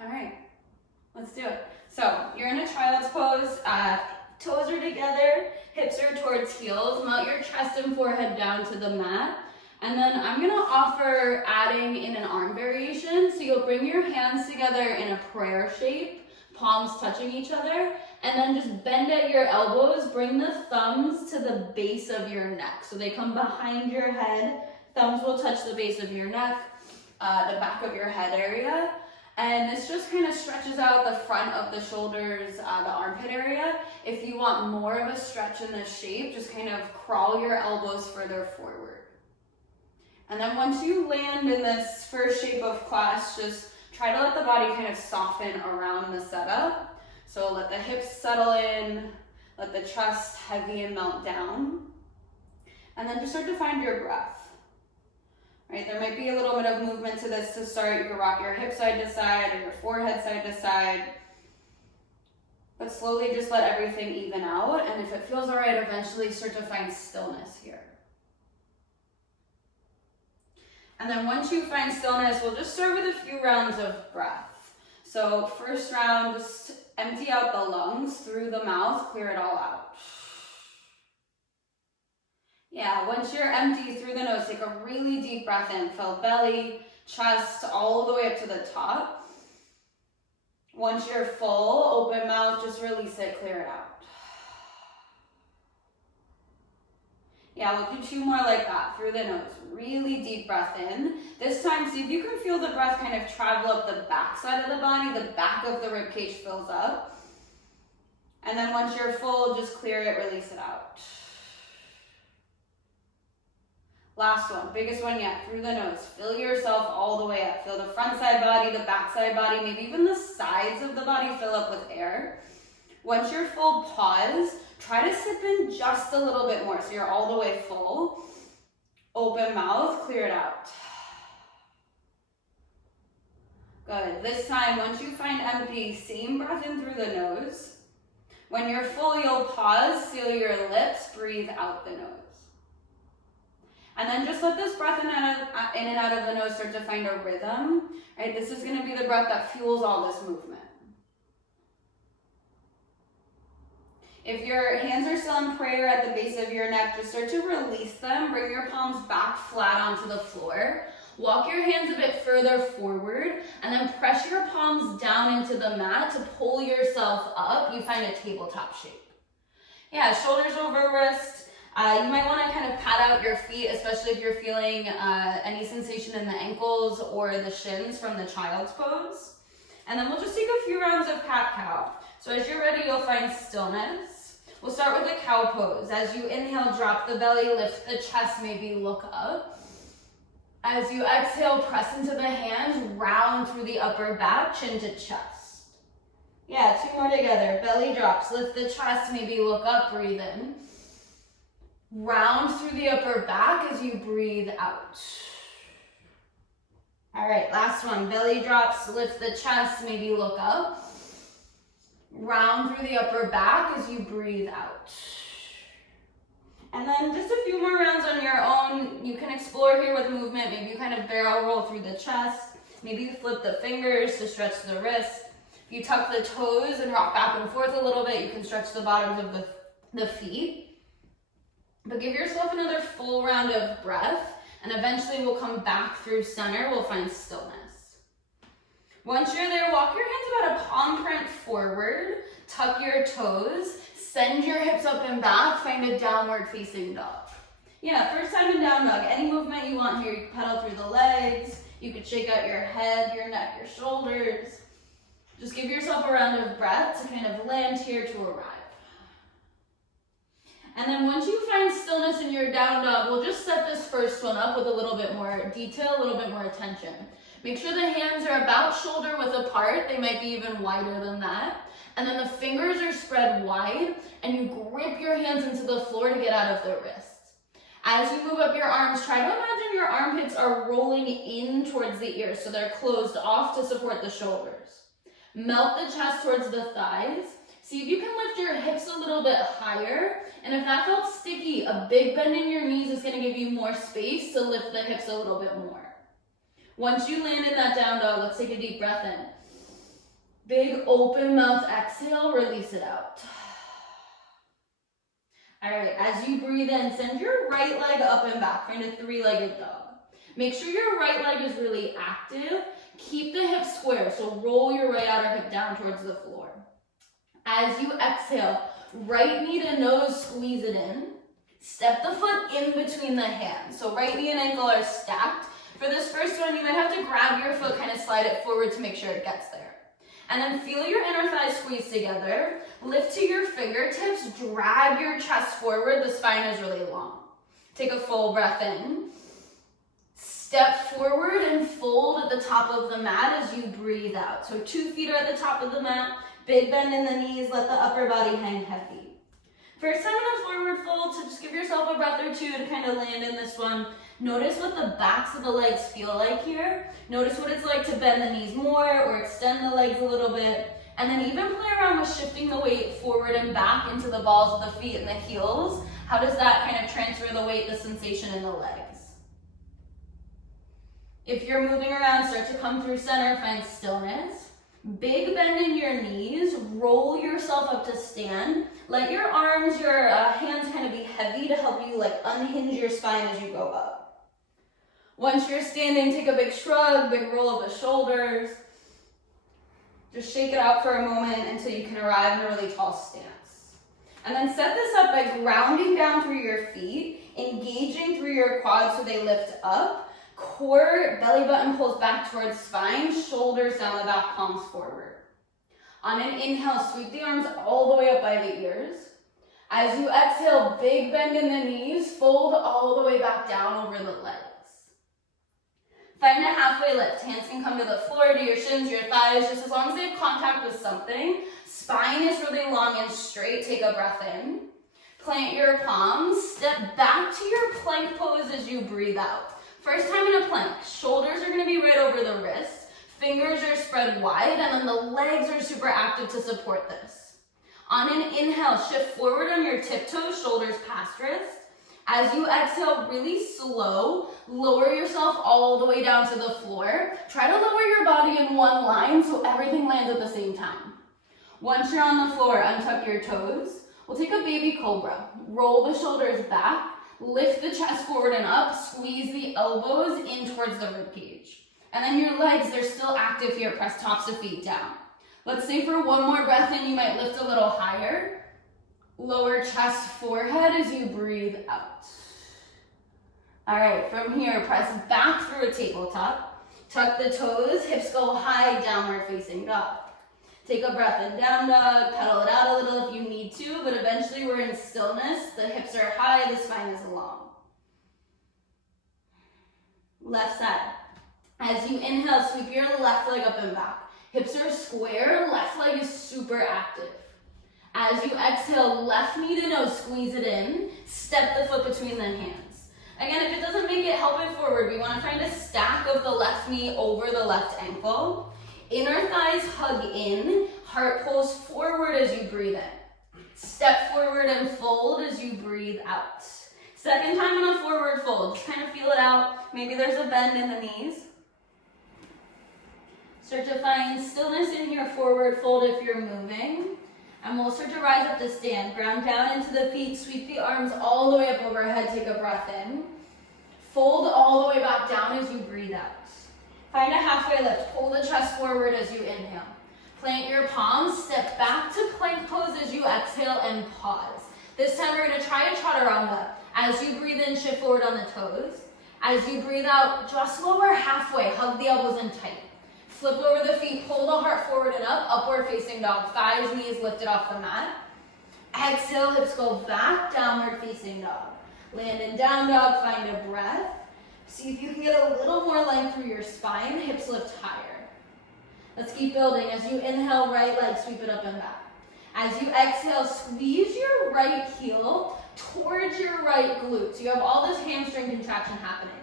All right, let's do it. So you're in a child's pose. Toes are together, hips are towards heels. Melt your chest and forehead down to the mat. And then I'm gonna offer adding in an arm variation. So you'll bring your hands together in a prayer shape, palms touching each other, and then just bend at your elbows. Bring the thumbs to the base of your neck. So they come behind your head. Thumbs will touch the base of your neck, the back of your head area. And this just kind of stretches out the front of the shoulders, the armpit area. If you want more of a stretch in this shape, just kind of crawl your elbows further forward. And then once you land in this first shape of class, just try to let the body kind of soften around the setup. So let the hips settle in, let the chest heavy and melt down. And then just start to find your breath. Right, there might be a little bit of movement to this to start. You can rock your hip side to side or your forehead side to side. But slowly just let everything even out. And if it feels all right, eventually start to find stillness here. And then once you find stillness, we'll just start with a few rounds of breath. So first round, just empty out the lungs through the mouth, clear it all out. Yeah, once you're empty through the nose, take a really deep breath in. Fill belly, chest, all the way up to the top. Once you're full, open mouth, just release it, clear it out. Yeah, we'll do 2 more like that, through the nose. Really deep breath in. This time, see if you can feel the breath kind of travel up the back side of the body, the back of the rib cage fills up. And then once you're full, just clear it, release it out. Last one, biggest one yet, through the nose. Fill yourself all the way up. Feel the front side body, the back side body, maybe even the sides of the body fill up with air. Once you're full, pause. Try to sip in just a little bit more so you're all the way full. Open mouth, clear it out. Good. This time, once you find empty, same breath in through the nose. When you're full, you'll pause, seal your lips, breathe out the nose. And then just let this breath in and out of the nose start to find a rhythm. Right? This is going to be the breath that fuels all this movement. If your hands are still in prayer at the base of your neck, just start to release them. Bring your palms back flat onto the floor. Walk your hands a bit further forward and then press your palms down into the mat to pull yourself up. You find a tabletop shape. Yeah, shoulders over wrist. You might want to kind of pat out your feet, especially if you're feeling any sensation in the ankles or the shins from the child's pose. And then we'll just take a few rounds of cat-cow. So as you're ready, you'll find stillness. We'll start with the cow pose. As you inhale, drop the belly, lift the chest, maybe look up. As you exhale, press into the hands, round through the upper back, chin to chest. Yeah, 2 more together. Belly drops, lift the chest, maybe look up, breathe in. Round through the upper back as you breathe out. All right, last one. Belly drops, lift the chest, maybe look up. Round through the upper back as you breathe out. And then just a few more rounds on your own. You can explore here with movement. Maybe you kind of barrel roll through the chest. Maybe you flip the fingers to stretch the wrist. If you tuck the toes and rock back and forth a little bit, you can stretch the bottoms of the feet. But give yourself another full round of breath, and eventually we'll come back through center. We'll find stillness. Once you're there, walk your hands about a palm print forward, tuck your toes, send your hips up and back, find a downward facing dog. Yeah, first time in down dog. Any movement you want here, you can pedal through the legs, you could shake out your head, your neck, your shoulders. Just give yourself a round of breath to kind of land here to arrive. And then once you find stillness in your down dog, we'll just set this first one up with a little bit more detail, a little bit more attention. Make sure the hands are about shoulder width apart. They might be even wider than that. And then the fingers are spread wide, and you grip your hands into the floor to get out of the wrists. As you move up your arms, try to imagine your armpits are rolling in towards the ears, so they're closed off to support the shoulders. Melt the chest towards the thighs. See if you can lift your hips a little bit higher. And if that felt sticky, a big bend in your knees is going to give you more space to lift the hips a little bit more. Once you land in that down dog, let's take a deep breath in. Big open mouth exhale, release it out. All right, as you breathe in, send your right leg up and back, find a three-legged dog. Make sure your right leg is really active. Keep the hips square, so roll your right outer hip down towards the floor. As you exhale, right knee to nose, squeeze it in. Step the foot in between the hands. So right knee and ankle are stacked. For this first one, you might have to grab your foot, kind of slide it forward to make sure it gets there. And then feel your inner thighs squeeze together. Lift to your fingertips, drag your chest forward. The spine is really long. Take a full breath in. Step forward and fold at the top of the mat as you breathe out. So 2 feet are at the top of the mat. Big bend in the knees, let the upper body hang heavy. First time in a forward fold, so just give yourself a breath or two to kind of land in this one. Notice what the backs of the legs feel like here. Notice what it's like to bend the knees more or extend the legs a little bit. And then even play around with shifting the weight forward and back into the balls of the feet and the heels. How does that kind of transfer the weight, the sensation in the legs? If you're moving around, start to come through center, find stillness. Big bend in your knees, roll yourself up to stand. Let your arms, your hands kind of be heavy to help you like unhinge your spine as you go up. Once you're standing, take a big shrug, big roll of the shoulders. Just shake it out for a moment until you can arrive in a really tall stance. And then set this up by grounding down through your feet, engaging through your quads so they lift up. Core, belly button pulls back towards spine, shoulders down the back, palms forward. On an inhale, sweep the arms all the way up by the ears. As you exhale, big bend in the knees, fold all the way back down over the legs. Find a halfway lift. Hands can come to the floor, to your shins, your thighs, just as long as they have contact with something. Spine is really long and straight. Take a breath in. Plant your palms. Step back to your plank pose as you breathe out. First time in a plank, shoulders are going to be right over the wrists, fingers are spread wide, and then the legs are super active to support this. On an inhale, shift forward on your tiptoes, shoulders past wrist. As you exhale, really slow, lower yourself all the way down to the floor. Try to lower your body in one line so everything lands at the same time. Once you're on the floor, untuck your toes. We'll take a baby cobra. Roll the shoulders back. Lift the chest forward and up, squeeze the elbows in towards the ribcage. And then your legs, they're still active here, press tops of feet down. Let's say for one more breath in, you might lift a little higher. Lower chest, forehead as you breathe out. All right, from here, press back through a tabletop. Tuck the toes, hips go high, downward facing dog. Take a breath in, down dog, pedal it out a little if you need to, but eventually we're in stillness. The hips are high, the spine is long. Left side. As you inhale, sweep your left leg up and back. Hips are square, left leg is super active. As you exhale, left knee to nose, squeeze it in. Step the foot between the hands. Again, if it doesn't make it, help it forward. We want to find a stack of the left knee over the left ankle. Inner thighs hug in, heart pulls forward as you breathe in. Step forward and fold as you breathe out. Second time in a forward fold, just kind of feel it out. Maybe there's a bend in the knees. Start to find stillness in your forward fold if you're moving. And we'll start to rise up to stand. Ground down into the feet, sweep the arms all the way up overhead, take a breath in. Fold all the way back down as you breathe out. Find a halfway lift. Pull the chest forward as you inhale. Plant your palms. Step back to plank pose as you exhale and pause. This time we're going to try a chaturanga. As you breathe in, shift forward on the toes. As you breathe out, just lower halfway. Hug the elbows in tight. Flip over the feet. Pull the heart forward and up. Upward facing dog. Thighs, knees lifted off the mat. Exhale, hips go back. Downward facing dog. Land in down dog. Find a breath. See if you can get a little more length through your spine, hips lift higher. Let's keep building. As you inhale, right leg, sweep it up and back. As you exhale, squeeze your right heel towards your right glute. So you have all this hamstring contraction happening.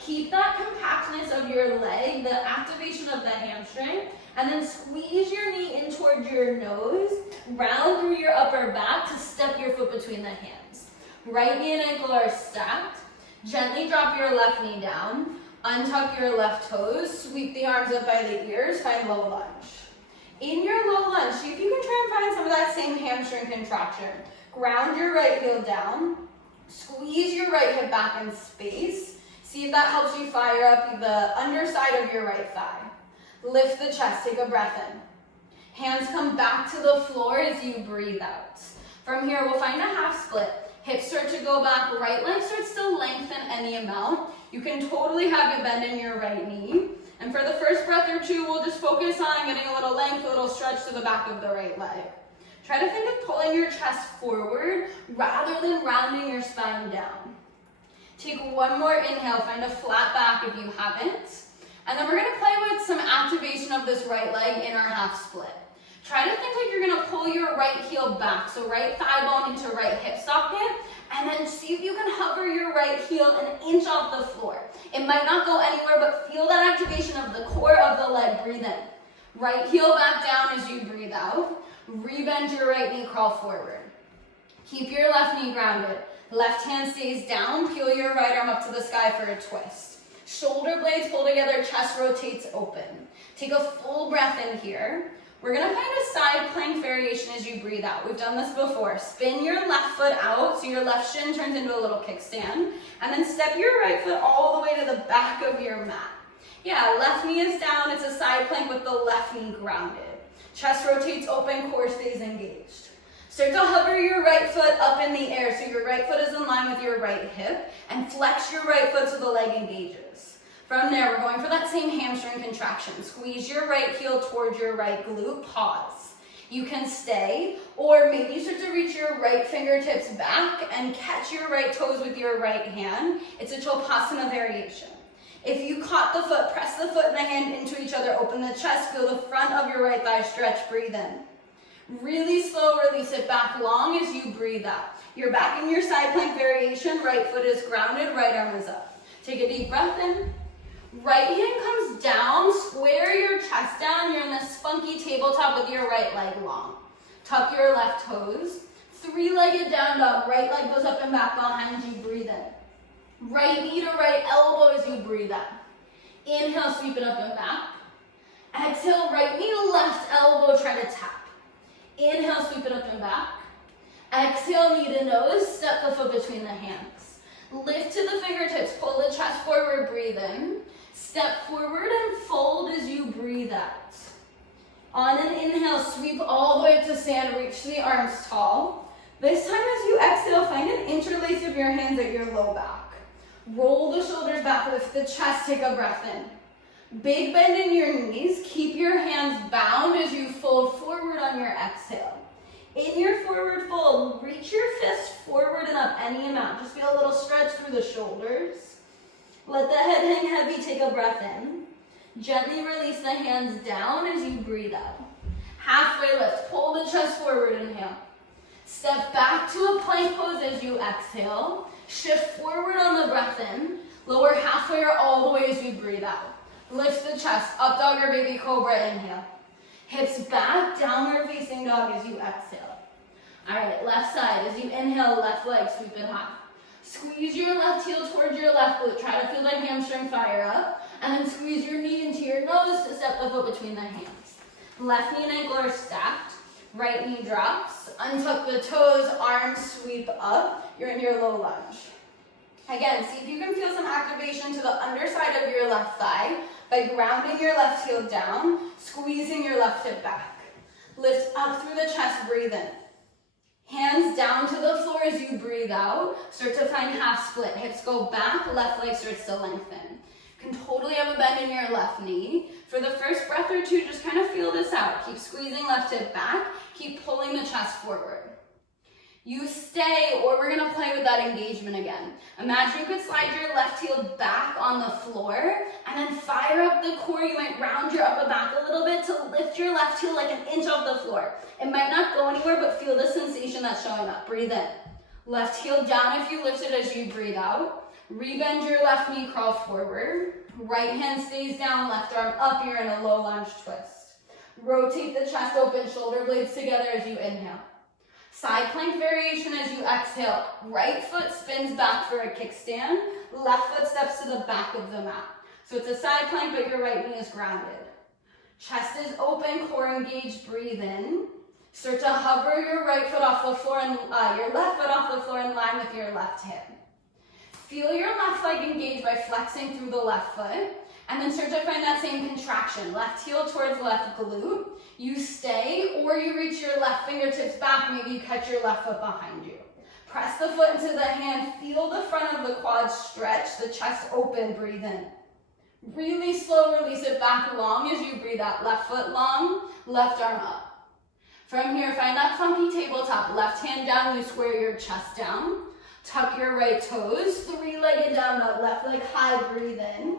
Keep that compactness of your leg, the activation of the hamstring, and then squeeze your knee in towards your nose, round through your upper back to step your foot between the hands. Right knee and ankle are stacked. Gently drop your left knee down, untuck your left toes, sweep the arms up by the ears, find low lunge. In your low lunge, see if you can try and find some of that same hamstring contraction. Ground your right heel down. Squeeze your right hip back in space. See if that helps you fire up the underside of your right thigh. Lift the chest, take a breath in. Hands come back to the floor as you breathe out. From here, we'll find a half split. Hips start to go back, right leg starts to lengthen any amount. You can totally have you bend in your right knee. And for the first breath or two, we'll just focus on getting a little length, a little stretch to the back of the right leg. Try to think of pulling your chest forward rather than rounding your spine down. Take one more inhale, find a flat back if you haven't. And then we're gonna play with some activation of this right leg in our half split. Try to think like you're gonna pull your right heel back, so right thigh bone into right hip socket, and then see if you can hover your right heel an inch off the floor. It might not go anywhere, but feel that activation of the core of the leg. Breathe in. Right heel back down as you breathe out. Rebend your right knee, crawl forward. Keep your left knee grounded. Left hand stays down, peel your right arm up to the sky for a twist. Shoulder blades pull together, chest rotates open. Take a full breath in here. We're gonna find a side plank variation as you breathe out. We've done this before. Spin your left foot out so your left shin turns into a little kickstand. And then step your right foot all the way to the back of your mat. Yeah, left knee is down. It's a side plank with the left knee grounded. Chest rotates open, core stays engaged. Start to hover your right foot up in the air so your right foot is in line with your right hip, and flex your right foot so the leg engages. From there, we're going for that same hamstring contraction. Squeeze your right heel towards your right glute, pause. You can stay, or maybe you start to reach your right fingertips back and catch your right toes with your right hand. It's a chopasana variation. If you caught the foot, press the foot and the hand into each other, open the chest, feel the front of your right thigh stretch, breathe in. Really slow, release it back long as you breathe out. You're back in your side plank variation, right foot is grounded, right arm is up. Take a deep breath in. Right hand comes down, square your chest down. You're in this funky tabletop with your right leg long. Tuck your left toes. Three-legged down dog. Right leg goes up and back behind you, breathe in. Right knee to right elbow as you breathe out. Inhale, sweep it up and back. Exhale, right knee to left elbow, try to tap. Inhale, sweep it up and back. Exhale, knee to nose, step the foot between the hands. Lift to the fingertips, pull the chest forward, breathe in. Step forward and fold as you breathe out. On an inhale, sweep all the way up to stand, reach the arms tall. This time as you exhale, find an interlace of your hands at your low back. Roll the shoulders back, lift the chest, take a breath in. Big bend in your knees, keep your hands bound as you fold forward on your exhale. In your forward fold, reach your fist forward and up any amount. Just feel a little stretch through the shoulders. Let the head hang heavy, take a breath in. Gently release the hands down as you breathe out. Halfway lift, pull the chest forward, inhale. Step back to a plank pose as you exhale. Shift forward on the breath in. Lower halfway or all the way as you breathe out. Lift the chest, up dog or baby cobra, inhale. Hips back, downward facing dog as you exhale. All right, left side, as you inhale, left leg, sweep it high. Squeeze your left heel towards your left glute. Try to feel that hamstring fire up. And then squeeze your knee into your nose to step the foot between the hands. Left knee and ankle are stacked. Right knee drops. Untuck the toes, arms sweep up. You're in your low lunge. Again, see if you can feel some activation to the underside of your left thigh by grounding your left heel down, squeezing your left hip back. Lift up through the chest, breathe in. Hands down to the floor as you breathe out. Start to find half split. Hips go back, left leg starts to lengthen. You can totally have a bend in your left knee. For the first breath or two, just kind of feel this out. Keep squeezing left hip back. Keep pulling the chest forward. You stay, or we're gonna play with that engagement again. Imagine you could slide your left heel back on the floor and then fire up the core. You might round your upper back a little bit to lift your left heel like an inch off the floor. It might not go anywhere, but feel the sensation that's showing up. Breathe in. Left heel down if you lift it as you breathe out. Rebend your left knee, crawl forward. Right hand stays down, left arm up. You're in a low lunge twist. Rotate the chest open, shoulder blades together as you inhale. Side plank variation as you exhale. Right foot spins back for a kickstand. Left foot steps to the back of the mat. So it's a side plank, but your right knee is grounded. Chest is open, core engaged, breathe in. Start to hover your right foot off the floor and your left foot off the floor in line with your left hip. Feel your left leg engage by flexing through the left foot, and then start to find that same contraction. Left heel towards left glute. You stay, or you reach your left fingertips back. Maybe you catch your left foot behind you. Press the foot into the hand. Feel the front of the quads stretch, the chest open, breathe in. Really slow, release it back long as you breathe out. Left foot long, left arm up. From here, find that funky tabletop. Left hand down, you square your chest down. Tuck your right toes, three-legged down dog. Left leg high, breathe in.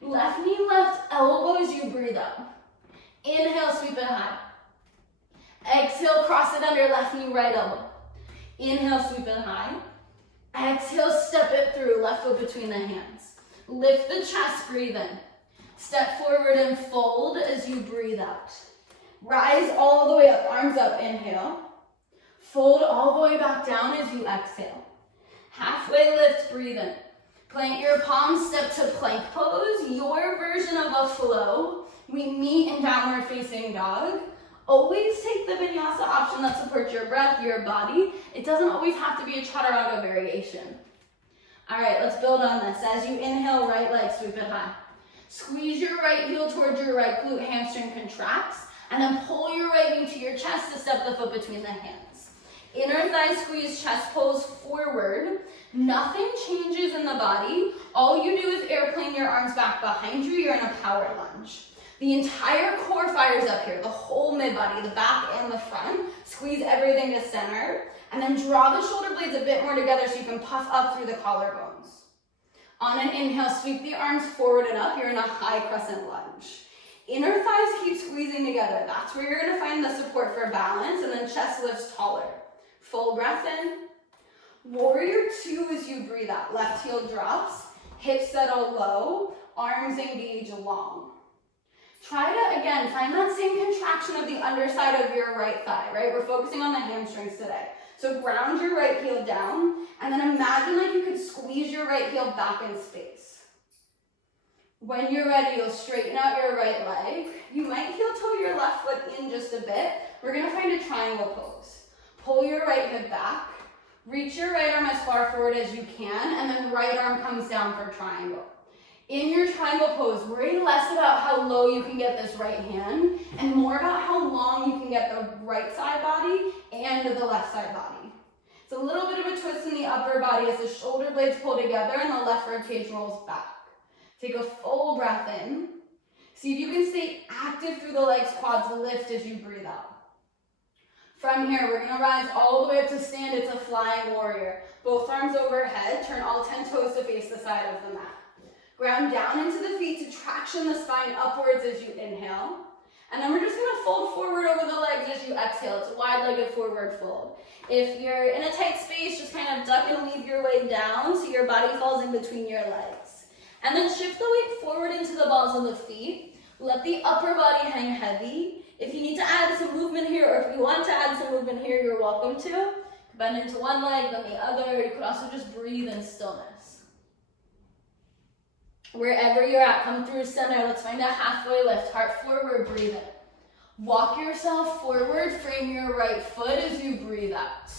Left knee, left elbow as you breathe up. Inhale, sweep it high. Exhale, cross it under, left knee, right elbow. Inhale, sweep it high. Exhale, step it through, left foot between the hands. Lift the chest, breathe in. Step forward and fold as you breathe out. Rise all the way up, arms up, inhale. Fold all the way back down as you exhale. Halfway lift, breathe in. Plant your palms, step to plank pose, your version of a flow. We meet in downward facing dog. Always take the vinyasa option that supports your breath, your body. It doesn't always have to be a chaturanga variation. All right, let's build on this. As you inhale, right leg, sweep it high. Squeeze your right heel towards your right glute, hamstring contracts, and then pull your right knee to your chest to step the foot between the hands. Inner thigh squeeze, chest pulls forward. Nothing changes in the body. All you do is airplane your arms back behind you. You're in a power lunge. The entire core fires up here, the whole mid-body, the back and the front. Squeeze everything to center. And then draw the shoulder blades a bit more together so you can puff up through the collarbones. On an inhale, sweep the arms forward and up. You're in a high crescent lunge. Inner thighs keep squeezing together. That's where you're gonna find the support for balance, and then chest lifts taller. Full breath in. Warrior two as you breathe out. Left heel drops, hips settle low, arms engage long. Try to, again, find that same contraction of the underside of your right thigh, right? We're focusing on the hamstrings today. So ground your right heel down, and then imagine like you could squeeze your right heel back in space. When you're ready, you'll straighten out your right leg. You might heel toe your left foot in just a bit. We're gonna find a triangle pose. Pull your right hip back, reach your right arm as far forward as you can, and then right arm comes down for triangle. In your triangle pose, worry less about how low you can get this right hand and more about how long you can get the right side body and the left side body. It's a little bit of a twist in the upper body as the shoulder blades pull together and the left ribcage rolls back. Take a full breath in. See if you can stay active through the legs, quads lift as you breathe out. From here, we're gonna rise all the way up to stand. It's a flying warrior. Both arms overhead, turn all 10 toes to face the side of the mat. Ground down into the feet to traction the spine upwards as you inhale. And then we're just gonna fold forward over the legs as you exhale. It's a wide-legged forward fold. If you're in a tight space, just kind of duck and weave your way down so your body falls in between your legs. And then shift the weight forward into the balls of the feet. Let the upper body hang heavy. If you need to add some movement here, or if you want to add some movement here, you're welcome to. Bend into one leg, then the other. You could also just breathe in stillness. Wherever you're at, come through center. Let's find a halfway lift. Heart forward, breathe in. Walk yourself forward, frame your right foot as you breathe out.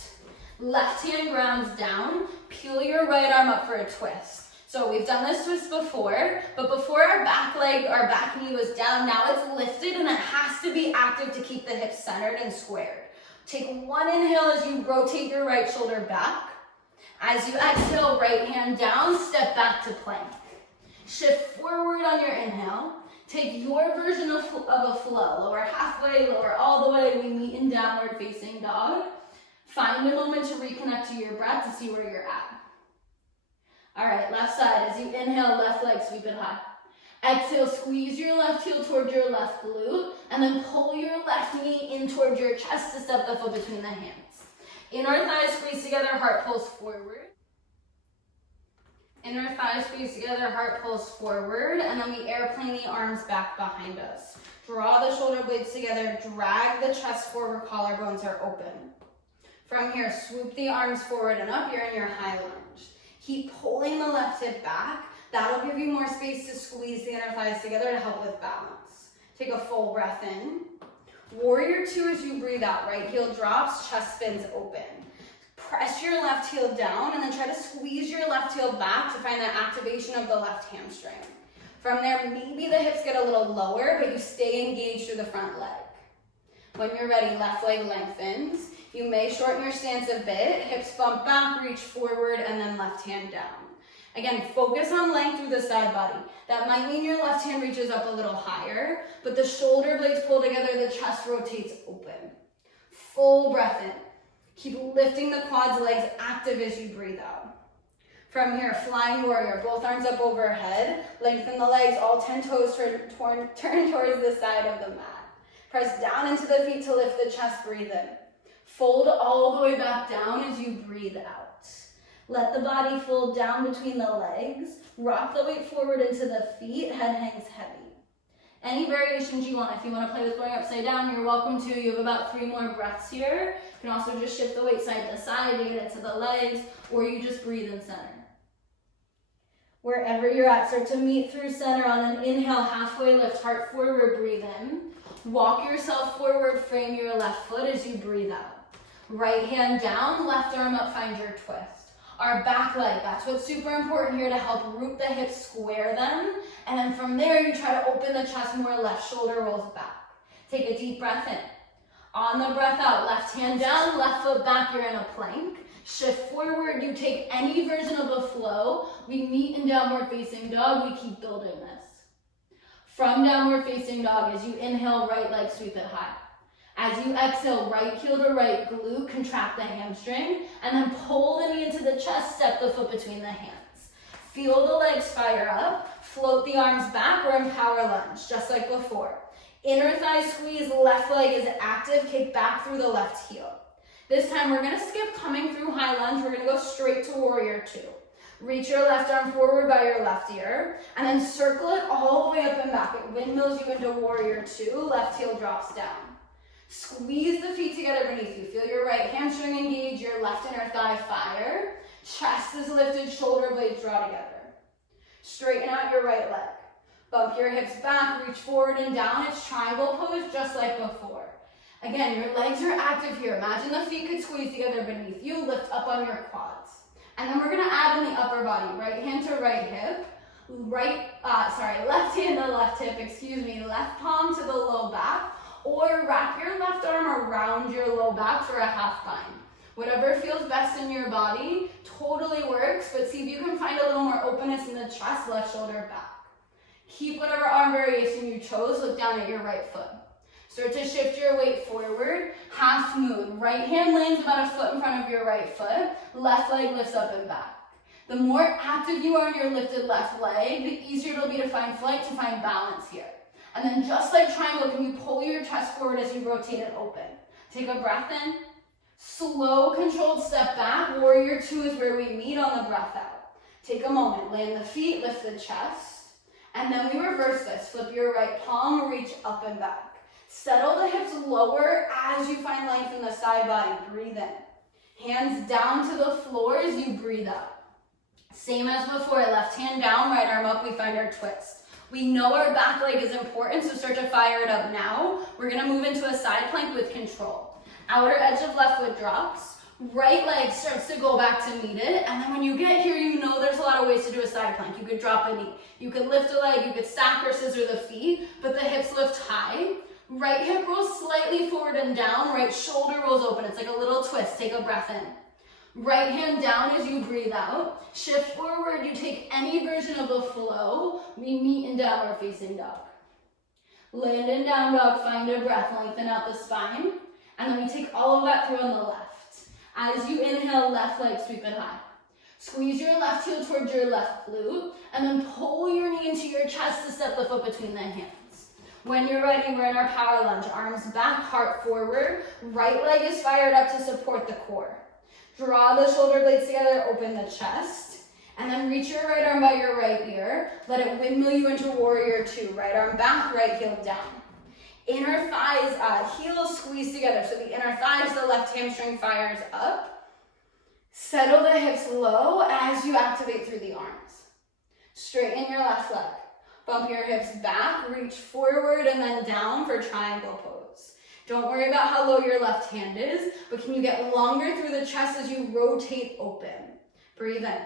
Left hand grounds down. Peel your right arm up for a twist. So we've done this twist before, but before our back leg, our back knee was down, now it's lifted and it has to be active to keep the hips centered and squared. Take one inhale as you rotate your right shoulder back. As you exhale, right hand down, step back to plank. Shift forward on your inhale. Take your version of a flow. Lower halfway, lower all the way. We meet in downward facing dog. Find a moment to reconnect to your breath to see where you're at. All right, left side. As you inhale, left leg, sweep it high. Exhale, squeeze your left heel towards your left glute, and then pull your left knee in towards your chest to step the foot between the hands. Inner thighs squeeze together, heart pulls forward. Inner thighs squeeze together, heart pulls forward, and then we airplane the arms back behind us. Draw the shoulder blades together, drag the chest forward, collarbones are open. From here, swoop the arms forward and up, you're in your high lunge. Keep pulling the left hip back. That'll give you more space to squeeze the inner thighs together to help with balance. Take a full breath in. Warrior two as you breathe out. Right heel drops, chest spins open. Press your left heel down and then try to squeeze your left heel back to find that activation of the left hamstring. From there, maybe the hips get a little lower, but you stay engaged through the front leg. When you're ready, left leg lengthens. You may shorten your stance a bit, hips bump back, reach forward, and then left hand down. Again, focus on length through the side body. That might mean your left hand reaches up a little higher, but the shoulder blades pull together, the chest rotates open. Full breath in. Keep lifting the quads, legs active as you breathe out. From here, flying warrior, both arms up overhead. Lengthen the legs, all 10 toes turn towards the side of the mat. Press down into the feet to lift the chest, breathe in. Fold all the way back down as you breathe out. Let the body fold down between the legs. Rock the weight forward into the feet, head hangs heavy. Any variations you want. If you want to play with going upside down, you're welcome to. You have about 3 more breaths here. You can also just shift the weight side to side to get it to the legs, or you just breathe in center. Wherever you're at, start to meet through center on an inhale, halfway lift, heart forward, breathe in. Walk yourself forward, frame your left foot as you breathe out. Right hand down, left arm up, find your twist. Our back leg, that's what's super important here to help root the hips, square them. And then from there, you try to open the chest more, left shoulder rolls back. Take a deep breath in. On the breath out, left hand down, left foot back, you're in a plank. Shift forward, you take any version of a flow. We meet in downward facing dog, we keep building this. From downward facing dog, as you inhale, right leg sweep it high. As you exhale, right heel to right glute, contract the hamstring, and then pull the knee into the chest, step the foot between the hands. Feel the legs fire up, float the arms back, we're in power lunge, just like before. Inner thigh squeeze, left leg is active, kick back through the left heel. This time we're gonna skip coming through high lunge, we're gonna go straight to warrior two. Reach your left arm forward by your left ear, and then circle it all the way up and back. It windmills you into warrior two, left heel drops down. Squeeze the feet together beneath you. Feel your right hamstring engage, your left inner thigh fire. Chest is lifted, shoulder blades draw together. Straighten out your right leg. Bump your hips back, reach forward and down. It's triangle pose just like before. Again, your legs are active here. Imagine the feet could squeeze together beneath you. Lift up on your quads. And then we're gonna add in the upper body. Right hand to right hip. Left hand to left hip, left palm to the low back. Or wrap your left arm around your low back for a half bind. Whatever feels best in your body totally works, but see if you can find a little more openness in the chest, left shoulder back. Keep whatever arm variation you chose, look down at your right foot. Start to shift your weight forward, half moon. Right hand lands about a foot in front of your right foot, left leg lifts up and back. The more active you are in your lifted left leg, the easier it'll be to find flight, to find balance here. And then just like triangle, can you pull your chest forward as you rotate it open? Take a breath in. Slow, controlled step back. Warrior two is where we meet on the breath out. Take a moment. Land the feet, lift the chest. And then we reverse this. Flip your right palm, reach up and back. Settle the hips lower as you find length in the side body. Breathe in. Hands down to the floor as you breathe out. Same as before. Left hand down, right arm up. We find our twist. We know our back leg is important, so start to fire it up now. We're gonna move into a side plank with control. Outer edge of left foot drops. Right leg starts to go back to meet it. And then when you get here, you know there's a lot of ways to do a side plank. You could drop a knee. You could lift a leg. You could stack or scissor the feet, but the hips lift high. Right hip rolls slightly forward and down. Right shoulder rolls open. It's like a little twist. Take a breath in. Right hand down as you breathe out. Shift forward, you take any version of a flow. We meet in downward facing dog. Land in down dog, find a breath, lengthen out the spine. And then we take all of that through on the left. As you inhale, left leg sweep it high. Squeeze your left heel towards your left glute, and then pull your knee into your chest to step the foot between the hands. When you're ready, we're in our power lunge. Arms back, heart forward. Right leg is fired up to support the core. Draw the shoulder blades together, open the chest, and then reach your right arm by your right ear. Let it windmill you into warrior two. Right arm back, right heel down. Inner thighs, heels squeeze together. So the inner thighs, the left hamstring fires up. Settle the hips low as you activate through the arms. Straighten your left leg. Bump your hips back, reach forward and then down for triangle pose. Don't worry about how low your left hand is, but can you get longer through the chest as you rotate open? Breathe in.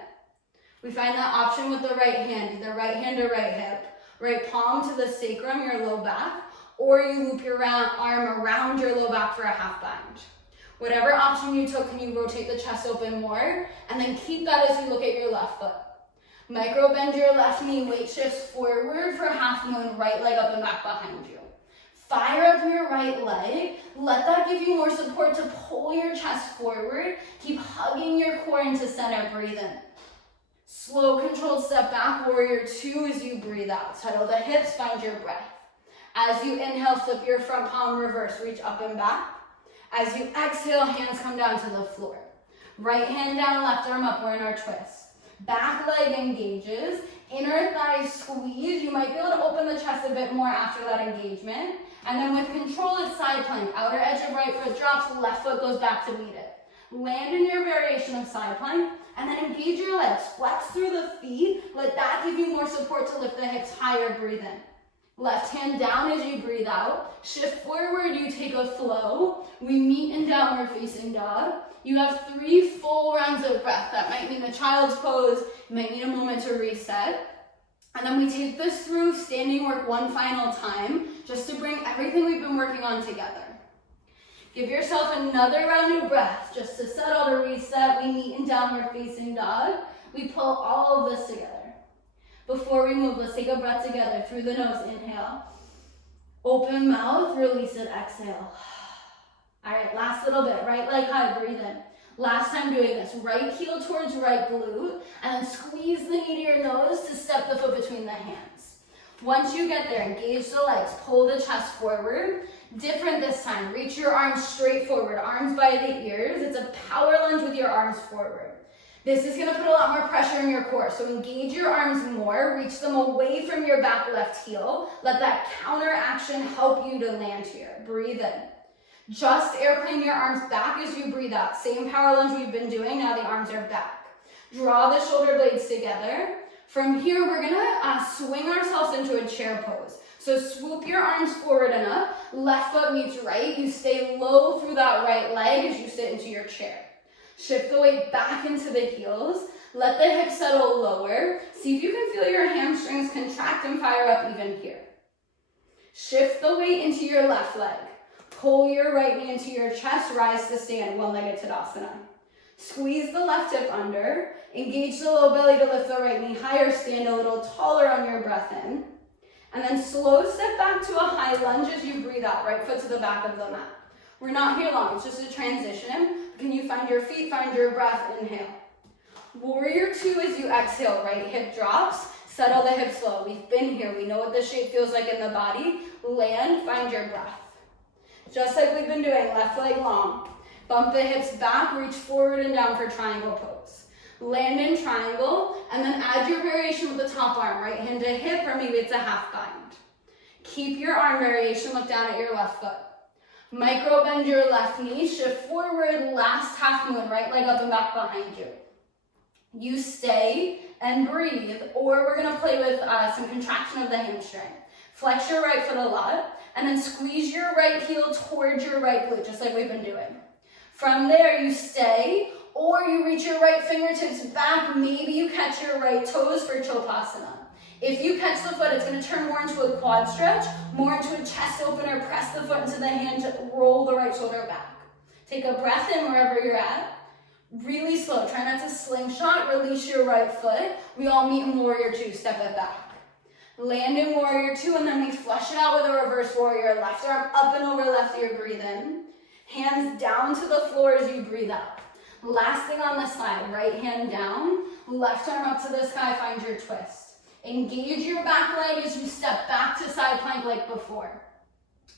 We find that option with the right hand, either right hand or right hip, right palm to the sacrum, your low back, or you loop your arm around your low back for a half bind. Whatever option you took, can you rotate the chest open more? And then keep that as you look at your left foot. Micro bend your left knee, weight shifts forward for half moon, right leg up and back behind you. Fire up your right leg. Let that give you more support to pull your chest forward. Keep hugging your core into center. Breathe in. Slow, controlled step back, warrior two as you breathe out. Settle the hips, find your breath. As you inhale, flip your front palm reverse, reach up and back. As you exhale, hands come down to the floor. Right hand down, left arm up, we're in our twist. Back leg engages, inner thighs squeeze. You might be able to open the chest a bit more after that engagement. And then with control, it's side plank. Outer edge of right foot drops, left foot goes back to meet it. Land in your variation of side plank, and then engage your legs. Flex through the feet. Let that give you more support to lift the hips higher. Breathe in. Left hand down as you breathe out. Shift forward, you take a flow. We meet in downward facing dog. You have 3 full rounds of breath. That might mean the child's pose. You might need a moment to reset. And then we take this through standing work one final time, just to bring everything we've been working on together. Give yourself another round of breath, just to settle, to reset. We meet in downward facing dog. We pull all of this together. Before we move, let's take a breath together through the nose. Inhale. Open mouth, release it, exhale. All right, last little bit. Right leg high, breathe in. Last time doing this. Right heel towards right glute, and then squeeze the knee to your nose to step the foot between the hands. Once you get there, engage the legs, pull the chest forward. Different this time. Reach your arms straight forward, arms by the ears. It's a power lunge with your arms forward. This is going to put a lot more pressure in your core, so engage your arms more, reach them away from your back left heel. Let that counter action help you to land here. Breathe in. Just airplane your arms back as you breathe out. Same power lunge we've been doing, now the arms are back. Draw the shoulder blades together. From here, we're going to swing ourselves into a chair pose. So swoop your arms forward and up, left foot meets right. You stay low through that right leg as you sit into your chair. Shift the weight back into the heels. Let the hips settle lower. See if you can feel your hamstrings contract and fire up even here. Shift the weight into your left leg. Pull your right knee into your chest, rise to stand, one-legged Tadasana. Squeeze the left hip under. Engage the low belly to lift the right knee higher, stand a little taller on your breath in. And then slow step back to a high lunge as you breathe out, right foot to the back of the mat. We're not here long, it's just a transition. Can you find your feet, find your breath, inhale. Warrior two as you exhale, right hip drops, settle the hips low. We've been here, we know what this shape feels like in the body. Land, find your breath. Just like we've been doing, left leg long. Bump the hips back, reach forward and down for triangle pose. Land in triangle, and then add your variation with the top arm, right hand to hip, or maybe it's a half bind. Keep your arm variation, look down at your left foot. Micro bend your left knee, shift forward, last half moon, right leg up and back behind you. You stay and breathe, or we're gonna play with some contraction of the hamstring. Flex your right foot a lot, and then squeeze your right heel towards your right glute, just like we've been doing. From there, you stay, or you reach your right fingertips back, maybe you catch your right toes for chopasana. If you catch the foot, it's going to turn more into a quad stretch, more into a chest opener, press the foot into the hand to roll the right shoulder back. Take a breath in wherever you're at. Really slow, try not to slingshot, release your right foot. We all meet in warrior two, step it back. Land in warrior two, and then we flush it out with a reverse warrior. Left arm up and over left ear, breathe in. Hands down to the floor as you breathe out. Last thing on the side, right hand down, left arm up to the sky, find your twist. Engage your back leg as you step back to side plank like before.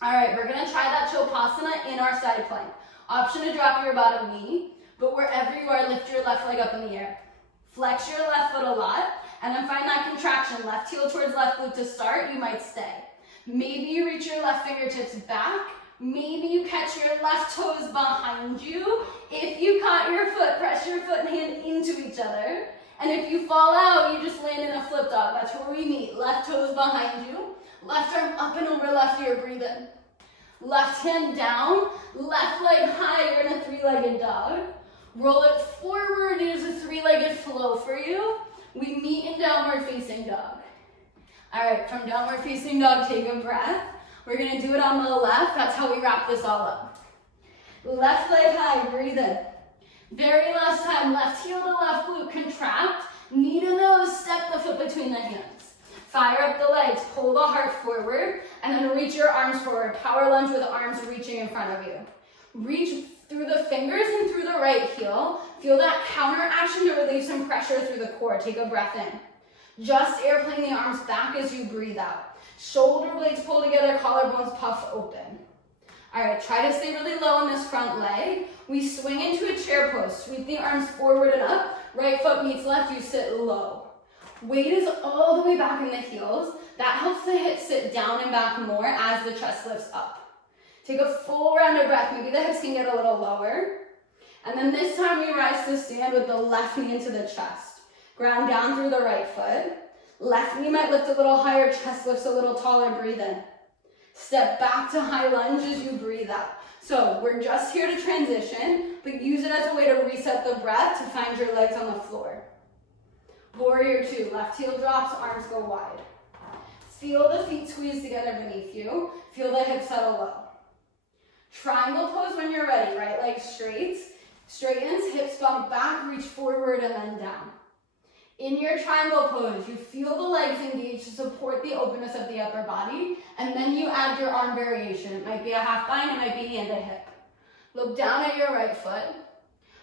All right, we're gonna try that chopasana in our side plank. Option to drop your bottom knee, but wherever you are, lift your left leg up in the air. Flex your left foot a lot, and then find that contraction. Left heel towards left glute to start, you might stay. Maybe you reach your left fingertips back. Maybe you catch your left toes behind you. If you caught your foot, press your foot and hand into each other. And if you fall out, you just land in a flip dog. That's where we meet. Left toes behind you. Left arm up and over left ear, breathe in. Left hand down, left leg high, you're in a three-legged dog. Roll it forward, it is a three-legged flow for you. We meet in downward facing dog. All right, from downward facing dog, take a breath. We're gonna do it on the left. That's how we wrap this all up. Left leg high, breathe in. Very last time, left heel to left glute, contract. Knee to nose, step the foot between the hands. Fire up the legs, pull the heart forward, and then reach your arms forward. Power lunge with arms reaching in front of you. Reach through the fingers and through the right heel. Feel that counter action to relieve some pressure through the core. Take a breath in. Just airplane the arms back as you breathe out. Shoulder blades pull together, collarbones puff open. All right, try to stay really low in this front leg. We swing into a chair pose. Sweep the arms forward and up. Right foot meets left, you sit low. Weight is all the way back in the heels. That helps the hips sit down and back more as the chest lifts up. Take a full round of breath. Maybe the hips can get a little lower. And then this time we rise to stand with the left knee into the chest. Ground down through the right foot. Left knee might lift a little higher, chest lifts a little taller, breathe in. Step back to high lunge as you breathe out. So we're just here to transition, but use it as a way to reset the breath to find your legs on the floor. Warrior two, left heel drops, arms go wide. Feel the feet squeeze together beneath you. Feel the hips settle low. Triangle pose when you're ready, right leg straightens, hips bump back, reach forward and then down. In your triangle pose, you feel the legs engage to support the openness of the upper body, and then you add your arm variation. It might be a half bind, it might be hand to hip. Look down at your right foot.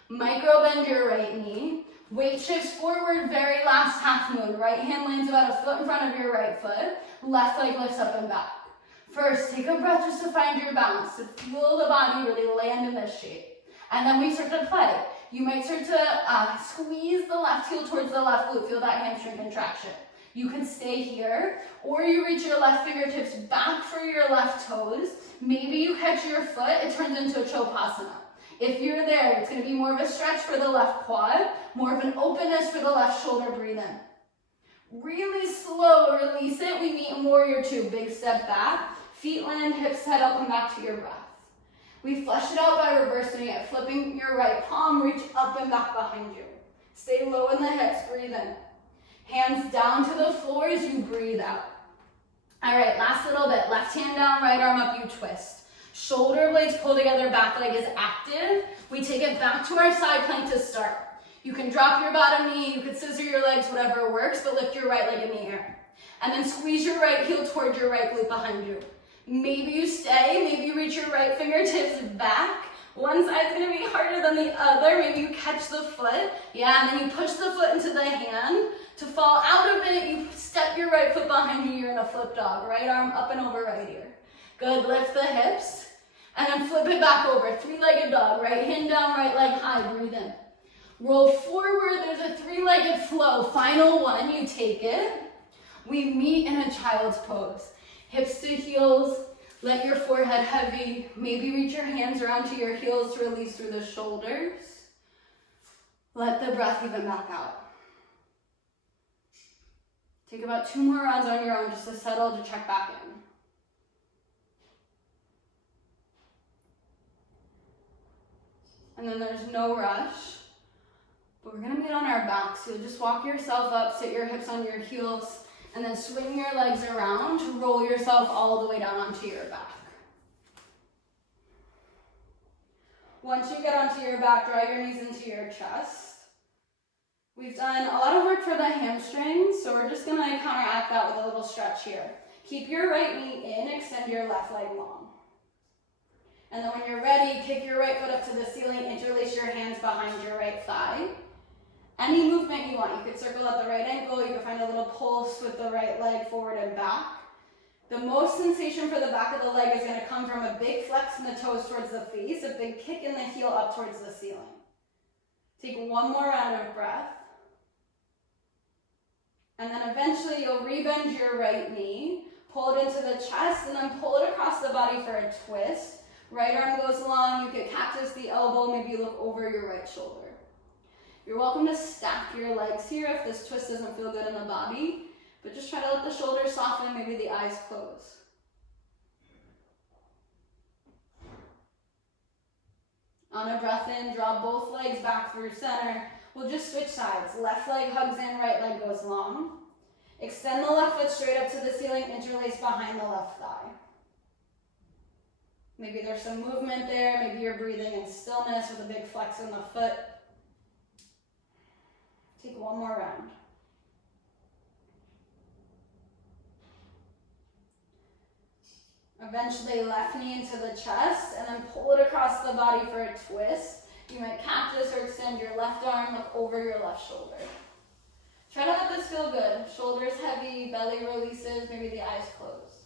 Micro bend your right knee. Weight shifts forward, very last half moon. Right hand lands about a foot in front of your right foot. Left leg lifts up and back. First, take a breath just to find your balance, to feel the body really land in this shape. And then we start to play. You might start to squeeze the left heel towards the left glute. Feel that hamstring contraction. You can stay here, or you reach your left fingertips back for your left toes. Maybe you catch your foot, it turns into a chopasana. If you're there, it's going to be more of a stretch for the left quad, more of an openness for the left shoulder, breathe in. Really slow, release it. We meet in warrior two, big step back. Feet land, hips head up, come back to your breath. We flush it out by reversing it, flipping your right palm, reach up and back behind you. Stay low in the hips, breathe in. Hands down to the floor as you breathe out. All right, last little bit. Left hand down, right arm up, you twist. Shoulder blades pull together, back leg is active. We take it back to our side plank to start. You can drop your bottom knee, you can scissor your legs, whatever works, but lift your right leg in the air. And then squeeze your right heel towards your right glute behind you. Maybe you stay, maybe you reach your right fingertips back. One side's gonna be harder than the other. Maybe you catch the foot. Yeah, and then you push the foot into the hand. To fall out of it, you step your right foot behind you, you're in a flip dog. Right arm up and over right ear. Good, lift the hips. And then flip it back over, three-legged dog. Right hand down, right leg high, breathe in. Roll forward, there's a three-legged flow. Final one, you take it. We meet in a child's pose. Hips to heels, let your forehead heavy. Maybe reach your hands around to your heels to release through the shoulders. Let the breath even back out. Take about 2 more rounds on your own just to settle, to check back in. And then there's no rush. But we're gonna meet on our backs. So just walk yourself up, sit your hips on your heels, and then swing your legs around to roll yourself all the way down onto your back. Once you get onto your back, drive your knees into your chest. We've done a lot of work for the hamstrings, so we're just gonna counteract that with a little stretch here. Keep your right knee in, extend your left leg long. And then when you're ready, kick your right foot up to the ceiling, interlace your hands behind your right thigh. Any movement you want. You could circle at the right ankle, you could find a little pulse with the right leg forward and back. The most sensation for the back of the leg is going to come from a big flex in the toes towards the face, a big kick in the heel up towards the ceiling. Take 1 more round of breath. And then eventually you'll rebend your right knee, pull it into the chest, and then pull it across the body for a twist. Right arm goes long, you could cactus the elbow, maybe look over your right shoulder. You're welcome to stack your legs here if this twist doesn't feel good in the body, but just try to let the shoulders soften, maybe the eyes close. On a breath in, draw both legs back through center. We'll just switch sides. Left leg hugs in, right leg goes long. Extend the left foot straight up to the ceiling, interlace behind the left thigh. Maybe there's some movement there. Maybe you're breathing in stillness with a big flex in the foot. Take one more round. Eventually left knee into the chest and then pull it across the body for a twist. You might cactus or extend your left arm, look over your left shoulder. Try to let this feel good. Shoulders heavy, belly releases, maybe the eyes close.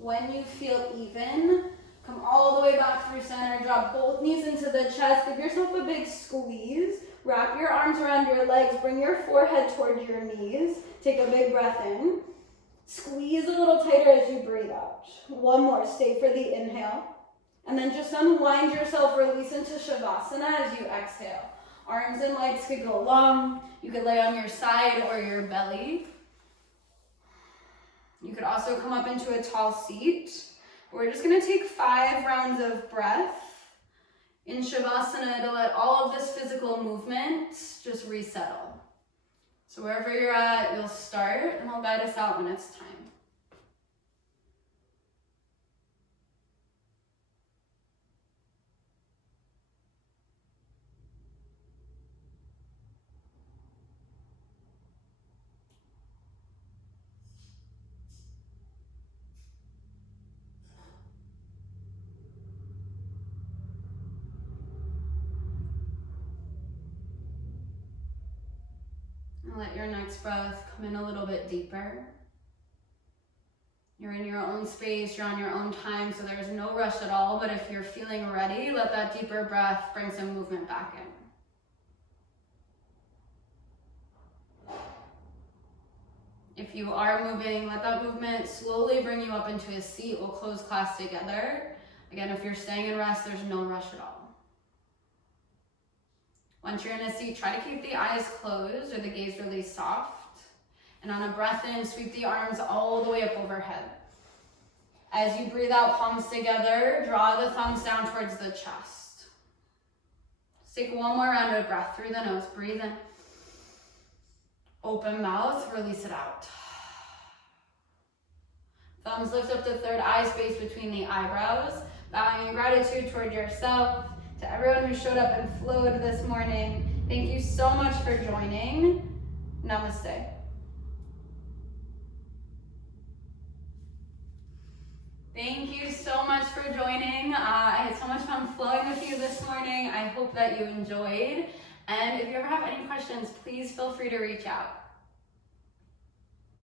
When you feel even, come all the way back through center, drop both knees into the chest, give yourself a big squeeze. Wrap your arms around your legs, bring your forehead towards your knees. Take a big breath in. Squeeze a little tighter as you breathe out. One more, stay for the inhale. And then just unwind yourself, release into Shavasana as you exhale. Arms and legs could go long. You could lay on your side or your belly. You could also come up into a tall seat. We're just gonna take 5 rounds of breath in Shavasana to let all of this physical movement just resettle. So wherever you're at, you'll start and I'll guide us out when it's time. And let your next breath come in a little bit deeper. You're in your own space, you're on your own time, so there's no rush at all, but if you're feeling ready, let that deeper breath bring some movement back in. If you are moving, let that movement slowly bring you up into a seat. We'll close class together. Again, if you're staying in rest, there's no rush at all. Once you're in a seat, try to keep the eyes closed or the gaze really soft. And on a breath in, sweep the arms all the way up overhead. As you breathe out, palms together, draw the thumbs down towards the chest. Let's take one more round of breath through the nose. Breathe in. Open mouth, release it out. Thumbs lift up to third eye space between the eyebrows. Bowing in gratitude toward yourself. To everyone who showed up and flowed this morning, thank you so much for joining. Namaste. Thank you so much for joining. I had so much fun flowing with you this morning. I hope that you enjoyed. And if you ever have any questions, please feel free to reach out.